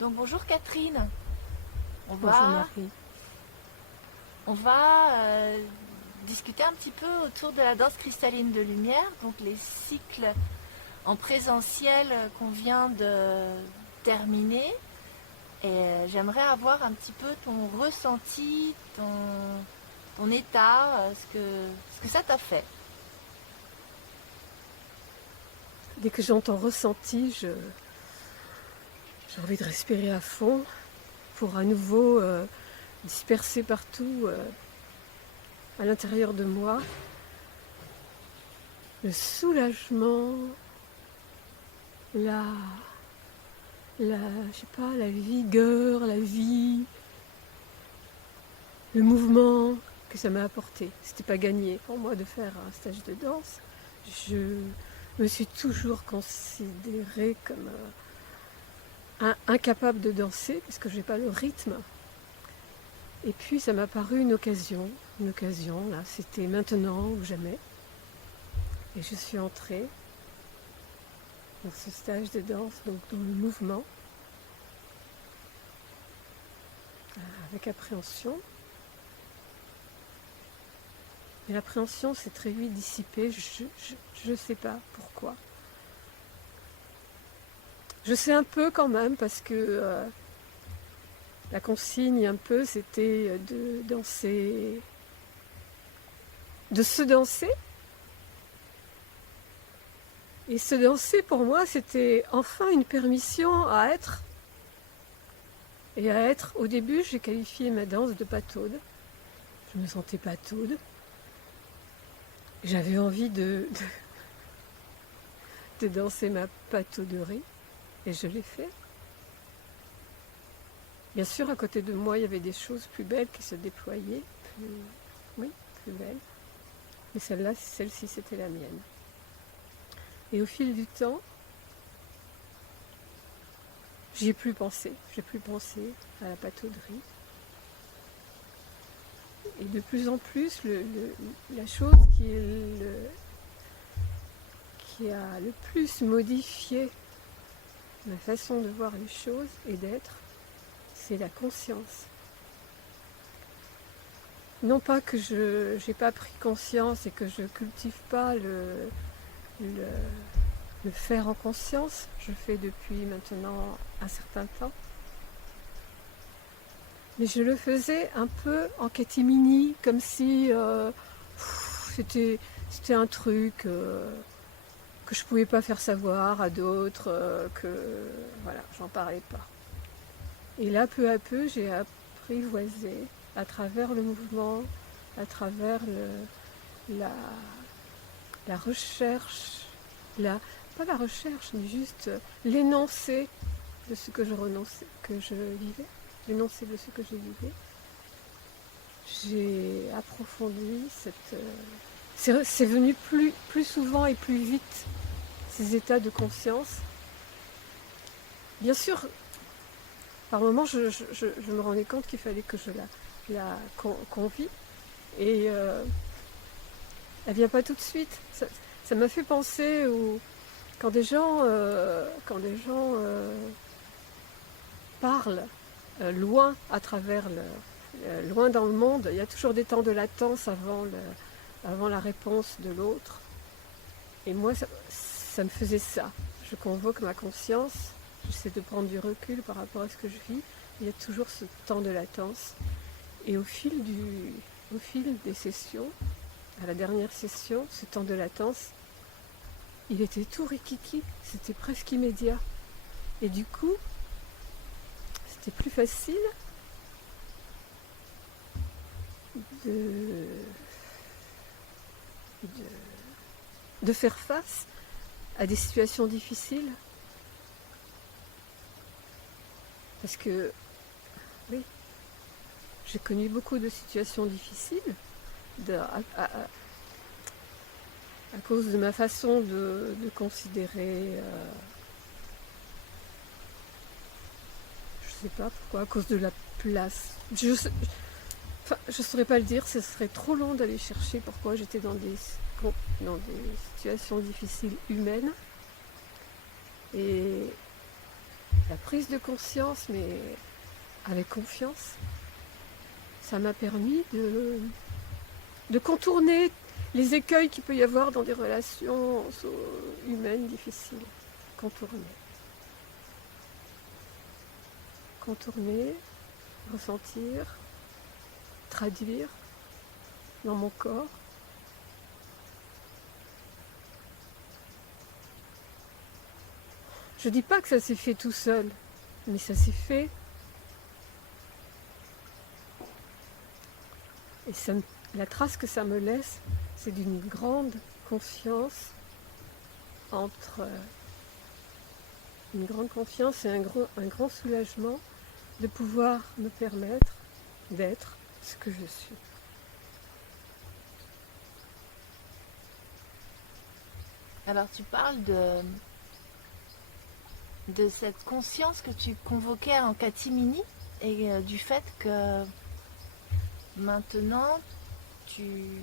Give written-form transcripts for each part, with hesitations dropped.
Donc bonjour Catherine, on Bonjour va, Marie. on va discuter un petit peu autour de la danse cristalline de lumière, donc les cycles en présentiel qu'on vient de terminer. Et j'aimerais avoir un petit peu ton ressenti, ton état, ce que ça t'a fait. Dès que j'entends ressenti, j'ai envie de respirer à fond pour à nouveau disperser partout à l'intérieur de moi le soulagement, la, je sais pas, la vigueur, la vie, le mouvement que ça m'a apporté. C'était pas gagné pour moi de faire un stage de danse. Je me suis toujours considérée comme incapable de danser parce que j'ai pas le rythme. Et puis ça m'a paru une occasion là, c'était maintenant ou jamais. Et je suis entrée dans ce stage de danse, donc dans le mouvement, avec appréhension. Et l'appréhension s'est très vite dissipée, je sais pas pourquoi. Je sais un peu quand même parce que la consigne un peu c'était de danser, de se danser. Et se danser pour moi c'était enfin une permission à être. Et à être, au début j'ai qualifié ma danse de pataude. Je me sentais pataude. J'avais envie de danser ma patauderie. Et je l'ai fait. Bien sûr, à côté de moi, il y avait des choses plus belles qui se déployaient. Oui, plus belles. Mais celle-ci, c'était la mienne. Et au fil du temps, j'y ai plus pensé. J'ai plus pensé à la patauderie. Et de plus en plus, la chose qui a le plus modifié ma façon de voir les choses et d'être, c'est la conscience. Non pas que je n'ai pas pris conscience et que je ne cultive pas le, le faire en conscience, je fais depuis maintenant un certain temps, mais je le faisais un peu en catimini, comme si c'était un truc que je ne pouvais pas faire savoir à d'autres, que voilà, j'en parlais pas. Et là, peu à peu, j'ai apprivoisé à travers le mouvement, à travers la, la recherche, pas la recherche, mais juste l'énoncé de ce que que je vivais, l'énoncé de ce que je vivais. J'ai approfondi c'est venu plus souvent et plus vite, ces états de conscience. Bien sûr, par moments, je me rendais compte qu'il fallait que je convie. Et elle vient pas tout de suite. Ça m'a fait penser quand des gens, parlent loin à travers loin dans le monde, il y a toujours des temps de latence avant la réponse de l'autre. Et moi, ça me faisait ça. Je convoque ma conscience, j'essaie de prendre du recul par rapport à ce que je vis. Il y a toujours ce temps de latence. Et au fil des sessions, à la dernière session, ce temps de latence, il était tout rikiki, c'était presque immédiat. Et du coup, c'était plus facile de, de, de faire face à des situations difficiles. Parce que, oui, j'ai connu beaucoup de situations difficiles à cause de ma façon de considérer, je sais pas pourquoi, à cause de la place. Je saurais pas le dire, ce serait trop long d'aller chercher pourquoi j'étais dans des situations difficiles humaines. Et la prise de conscience, mais avec confiance, ça m'a permis de contourner les écueils qu'il peut y avoir dans des relations humaines difficiles. Contourner, ressentir, traduire dans mon corps. Je ne dis pas que ça s'est fait tout seul, mais ça s'est fait. Et la trace que ça me laisse, c'est d'une grande confiance une grande confiance et un grand soulagement de pouvoir me permettre d'être ce que je suis. Alors tu parles de cette conscience que tu convoquais en catimini et du fait que maintenant tu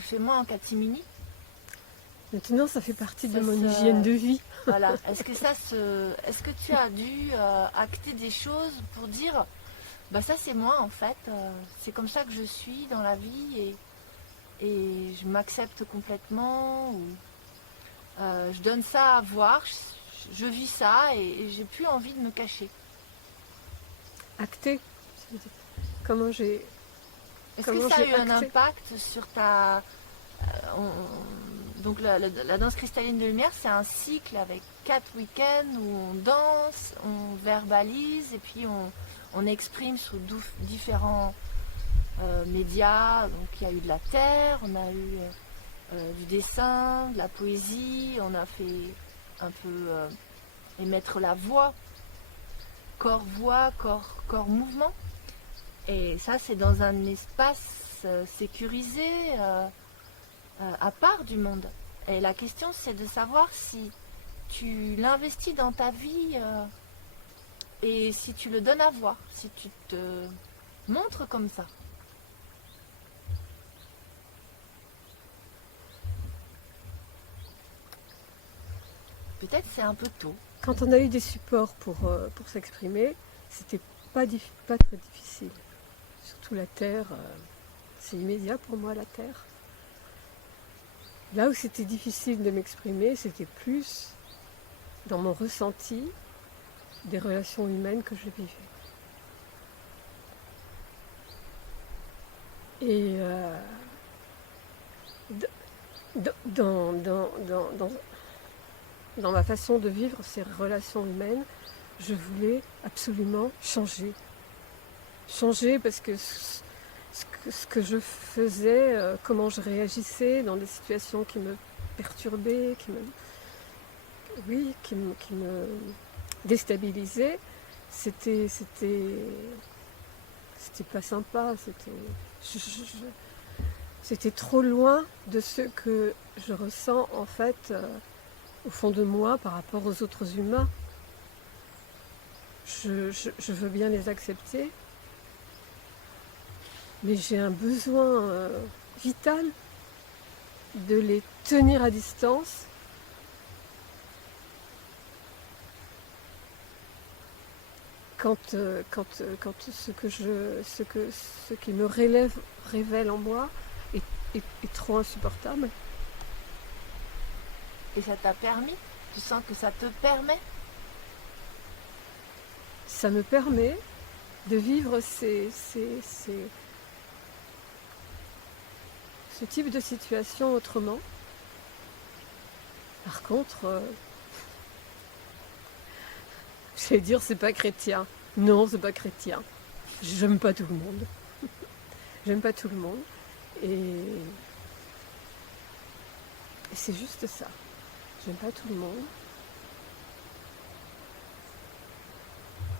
fais moins en catimini. Maintenant, ça fait partie de mon hygiène de vie. Voilà. Est-ce que tu as dû acter des choses pour dire, bah ça c'est moi en fait, c'est comme ça que je suis dans la vie et je m'accepte complètement ou je donne ça à voir, je vis ça et j'ai plus envie de me cacher. Acter. Comment j'ai. Est-ce que ça a eu un impact sur ta... Donc la danse cristalline de lumière, c'est un cycle avec 4 week-ends où on danse, on verbalise et puis on exprime sous différents médias. Donc il y a eu de la terre, on a eu du dessin, de la poésie, on a fait un peu émettre la voix, corps-voix, corps-mouvement. Et ça, c'est dans un espace sécurisé, à part du monde. Et la question, c'est de savoir si tu l'investis dans ta vie et si tu le donnes à voir, si tu te montres comme ça. Peut-être c'est un peu tôt. Quand on a eu des supports pour s'exprimer, c'était pas très difficile. Surtout la terre, c'est immédiat pour moi la terre. Là où c'était difficile de m'exprimer, c'était plus dans mon ressenti des relations humaines que je vivais. Et dans ma façon de vivre ces relations humaines, je voulais absolument changer. Changer parce que ce que je faisais, comment je réagissais dans des situations qui me perturbaient, qui me déstabilisaient, c'était pas sympa, c'était trop loin de ce que je ressens en fait au fond de moi par rapport aux autres humains. Je veux bien les accepter, mais j'ai un besoin vital de les tenir à distance quand ce qui me révèle en moi est trop insupportable. Et ça t'a permis? Tu sens que ça te permet? Ça me permet de vivre ce type de situation autrement. Par contre, j'allais dire c'est pas chrétien. Non, c'est pas chrétien. J'aime pas tout le monde. J'aime pas tout le monde. Et c'est juste ça. J'aime pas tout le monde.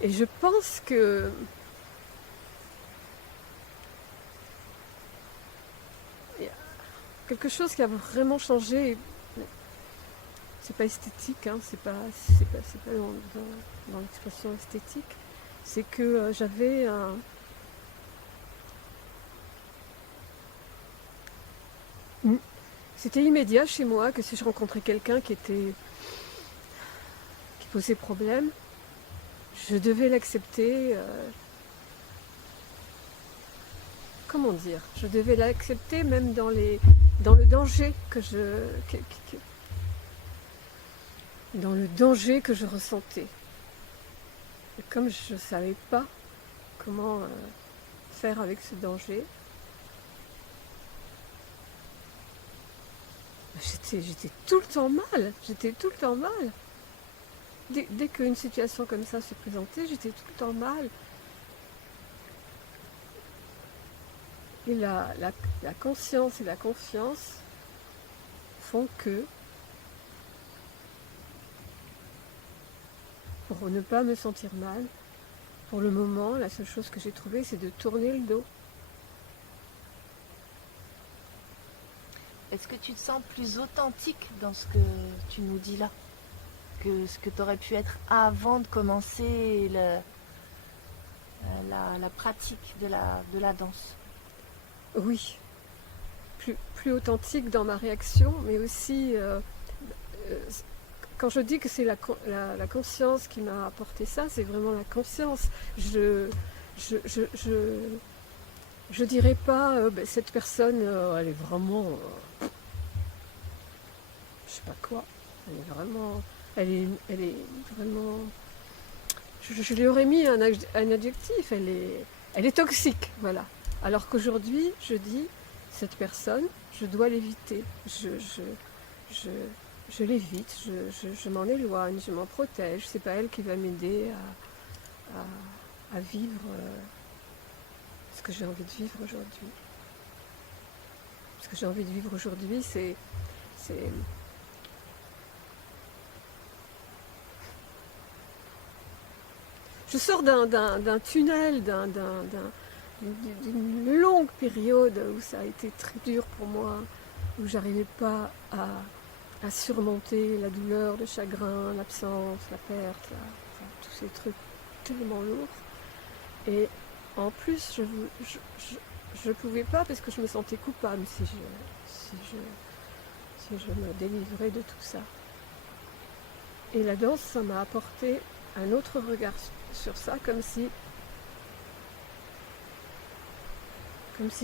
Et je pense que il y a quelque chose qui a vraiment changé. C'est pas esthétique, hein, c'est pas dans l'expression esthétique. C'est que j'avais c'était immédiat chez moi que si je rencontrais quelqu'un qui posait problème, je devais l'accepter. Comment dire? Je devais l'accepter même dans le danger dans le danger que je ressentais. Et comme je ne savais pas comment faire avec ce danger, j'étais tout le temps mal. J'étais tout le temps mal. Dès qu'une situation comme ça se présentait, j'étais tout le temps mal. Et la conscience et la confiance font que, pour ne pas me sentir mal, pour le moment, la seule chose que j'ai trouvée, c'est de tourner le dos. Est-ce que tu te sens plus authentique dans ce que tu nous dis là que ce que tu aurais pu être avant de commencer la pratique de la danse? Oui, plus authentique dans ma réaction, mais aussi, quand je dis que c'est la conscience qui m'a apporté ça, c'est vraiment la conscience. Je dirais pas, cette personne, elle est vraiment, je sais pas quoi, elle est vraiment, je lui aurais mis un adjectif, elle est toxique, voilà. Alors qu'aujourd'hui, je dis, cette personne, je dois l'éviter. Je l'évite, je m'en éloigne, je m'en protège. C'est pas elle qui va m'aider à vivre ce que j'ai envie de vivre aujourd'hui. Ce que j'ai envie de vivre aujourd'hui, c'est je sors d'un tunnel, d'une longue période où ça a été très dur pour moi, où j'arrivais pas à surmonter la douleur, le chagrin, l'absence, la perte, tous ces trucs tellement lourds. Et en plus, je pouvais pas parce que je me sentais coupable si je me délivrais de tout ça. Et la danse, ça m'a apporté un autre regard sur ça, comme si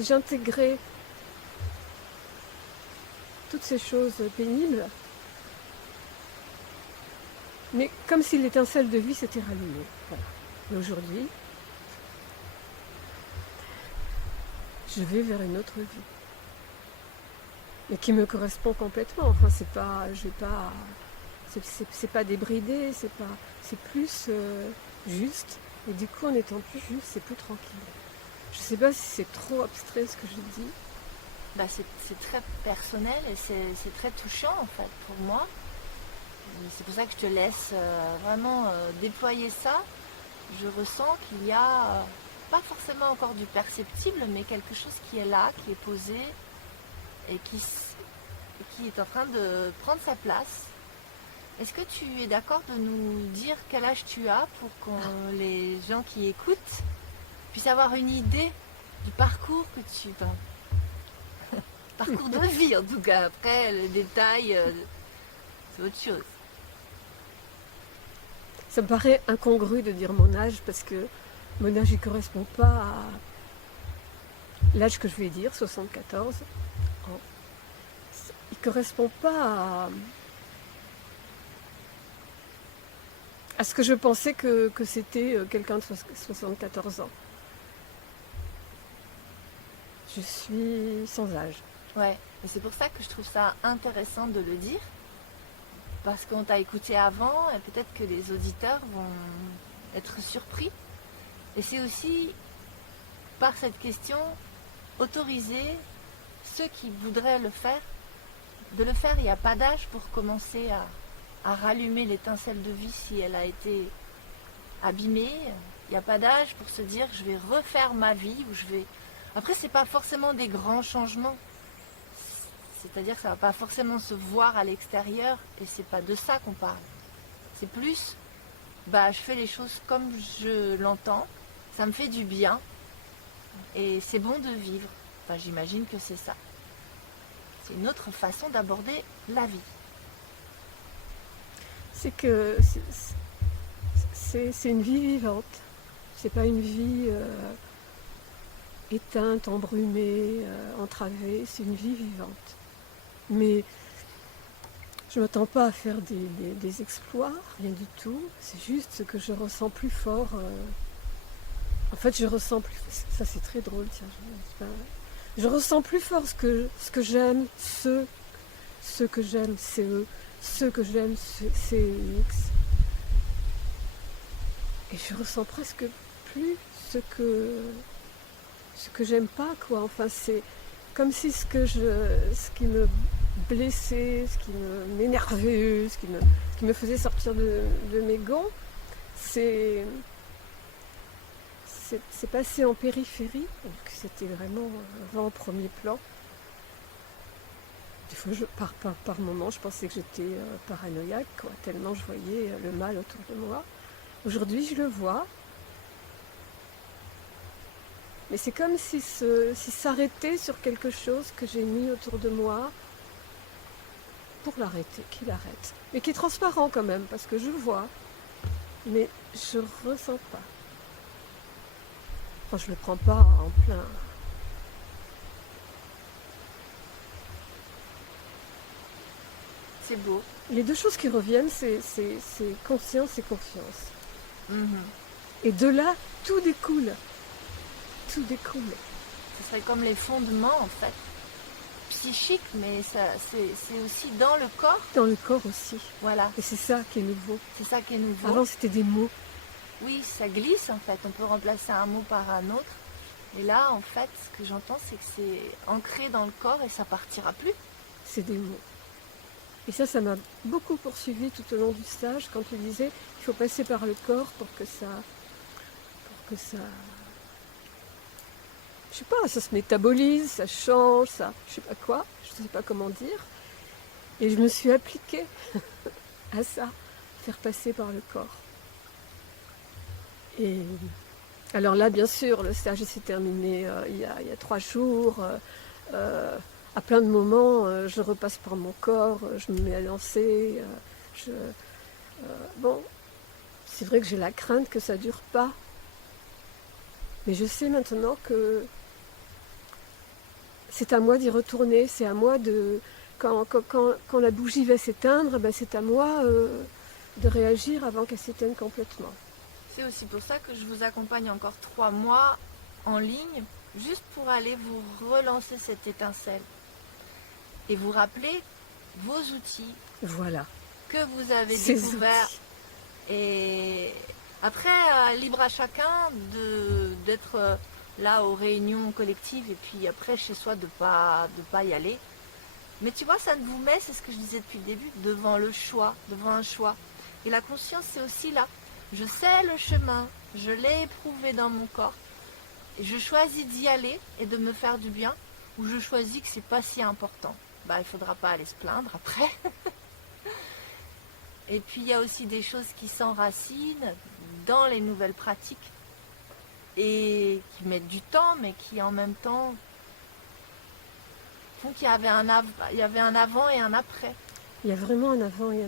j'intégrais toutes ces choses pénibles, mais comme si l'étincelle de vie s'était rallumée. Voilà. Et aujourd'hui, je vais vers une autre vie, mais qui me correspond complètement. Enfin, c'est pas débridé, c'est plus juste. Et du coup, en étant plus juste, c'est plus tranquille. Je sais pas si c'est trop abstrait ce que je dis. C'est très personnel et c'est très touchant en fait pour moi. Et c'est pour ça que je te laisse vraiment déployer ça. Je ressens qu'il y a pas forcément encore du perceptible, mais quelque chose qui est là, qui est posé et qui est en train de prendre sa place. Est-ce que tu es d'accord de nous dire quel âge tu as pour que les gens qui écoutent puissent avoir une idée du parcours que tu... parcours de vie en tout cas. Après, le détail, c'est autre chose. Ça me paraît incongru de dire mon âge parce que mon âge ne correspond pas à l'âge que je vais dire, 74 ans. Il ne correspond pas à ce que je pensais que c'était quelqu'un de 74 ans. Je suis sans âge. Ouais, et c'est pour ça que je trouve ça intéressant de le dire, parce qu'on t'a écouté avant, et peut-être que les auditeurs vont être surpris. Et c'est aussi, par cette question, autoriser ceux qui voudraient le faire, de le faire. Il n'y a pas d'âge pour commencer à rallumer l'étincelle de vie si elle a été abîmée. Il n'y a pas d'âge pour se dire je vais refaire ma vie, ou je vais... Après, c'est pas forcément des grands changements. C'est-à-dire que ça ne va pas forcément se voir à l'extérieur, et c'est pas de ça qu'on parle. C'est plus, je fais les choses comme je l'entends, ça me fait du bien, et c'est bon de vivre. Enfin, j'imagine que c'est ça. C'est une autre façon d'aborder la vie. C'est que c'est une vie vivante. C'est pas une vie éteinte, embrumée, entravée. C'est une vie vivante. Mais je m'attends pas à faire des exploits, rien du tout. C'est juste que je ressens plus fort. En fait, je ressens plus. Ça, c'est très drôle. Tiens, je ressens plus fort ce que j'aime, ceux que j'aime, c'est eux. Ceux que j'aime, c'est X. Et je ressens presque plus ce que j'aime pas, quoi. Enfin, c'est comme si ce qui me blessait, ce qui m'énervait, ce qui me faisait sortir de mes gonds, c'est passé en périphérie. Donc c'était vraiment en premier plan. Des fois, par moments, je pensais que j'étais paranoïaque, quoi, tellement je voyais le mal autour de moi. Aujourd'hui, je le vois. Mais c'est comme si s'arrêter sur quelque chose que j'ai mis autour de moi pour l'arrêter, qu'il arrête. Mais qui est transparent quand même, parce que je vois, mais je ressens pas. Enfin, je le prends pas en plein. C'est beau. Les deux choses qui reviennent, c'est conscience et confiance. Mhm. Et de là, tout découle. Tout découle. Ce serait comme les fondements, en fait, psychiques, mais c'est aussi dans le corps. Dans le corps aussi. Voilà, Et c'est ça qui est nouveau. c'est ça qui est nouveau. Avant, c'était des mots. Oui, ça glisse, en fait. On peut remplacer un mot par un autre. Et là, en fait, ce que j'entends, c'est que c'est ancré dans le corps et ça partira plus. C'est des mots. Et ça m'a beaucoup poursuivi tout au long du stage, quand tu disais qu'il faut passer par le corps pour que ça, je sais pas, ça se métabolise, ça change, ça, je sais pas quoi, je sais pas comment dire. Et je me suis appliquée à ça, faire passer par le corps. Et alors là, bien sûr, le stage s'est terminé il y a 3 jours. À plein de moments, je repasse par mon corps, je me mets à danser. Bon, c'est vrai que j'ai la crainte que ça ne dure pas. Mais je sais maintenant que c'est à moi d'y retourner, c'est à moi de... Quand la bougie va s'éteindre, ben c'est à moi de réagir avant qu'elle s'éteigne complètement. C'est aussi pour ça que je vous accompagne encore 3 mois en ligne, juste pour aller vous relancer cette étincelle. Et vous rappeler vos outils Voilà. que vous avez Ces découverts. outils. Et après, libre à chacun d'être là aux réunions collectives et puis après chez soi de pas y aller. Mais tu vois, ça ne vous met, c'est ce que je disais depuis le début, devant le choix, devant un choix. Et la conscience, c'est aussi là. Je sais le chemin, je l'ai éprouvé dans mon corps. Et je choisis d'y aller et de me faire du bien, ou je choisis que c'est pas si important. Bah, il ne faudra pas aller se plaindre après. Et puis, il y a aussi des choses qui s'enracinent dans les nouvelles pratiques et qui mettent du temps, mais qui en même temps font qu'il y avait un avant et un après. Il y a vraiment un avant et un